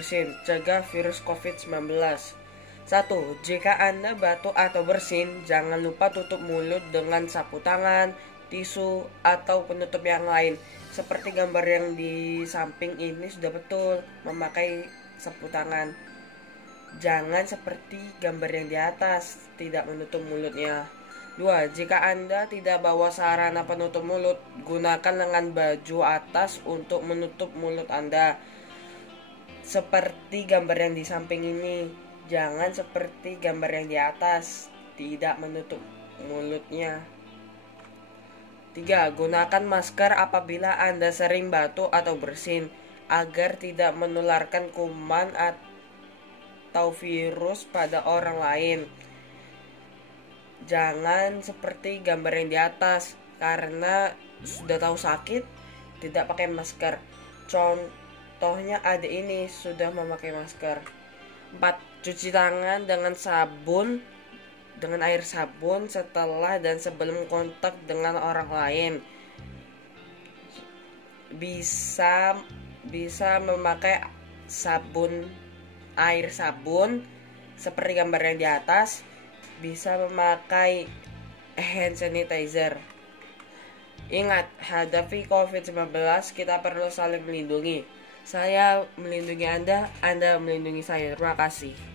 bersin, cegah virus COVID-19. 1. Jika Anda batuk atau bersin, jangan lupa tutup mulut dengan sapu tangan, tisu, atau penutup yang lain. Seperti gambar yang di samping ini sudah betul memakai sapu tangan. Jangan seperti gambar yang di atas, tidak menutup mulutnya. 2. Jika Anda tidak bawa sarana penutup mulut, gunakan lengan baju atas untuk menutup mulut Anda. Seperti gambar yang di samping ini. Jangan seperti gambar yang di atas, tidak menutup mulutnya. 3. Gunakan masker apabila Anda sering batuk atau bersin, agar tidak menularkan kuman atau virus pada orang lain. Jangan seperti gambar yang di atas, karena sudah tahu sakit, tidak pakai masker. Contohnya adik ini sudah memakai masker. 4. Cuci tangan dengan air sabun setelah dan sebelum kontak dengan orang lain. Bisa memakai air sabun seperti gambar yang di atas. Bisa memakai hand sanitizer. Ingat, hadapi COVID-19 kita perlu saling melindungi. Saya melindungi Anda melindungi saya. Terima kasih.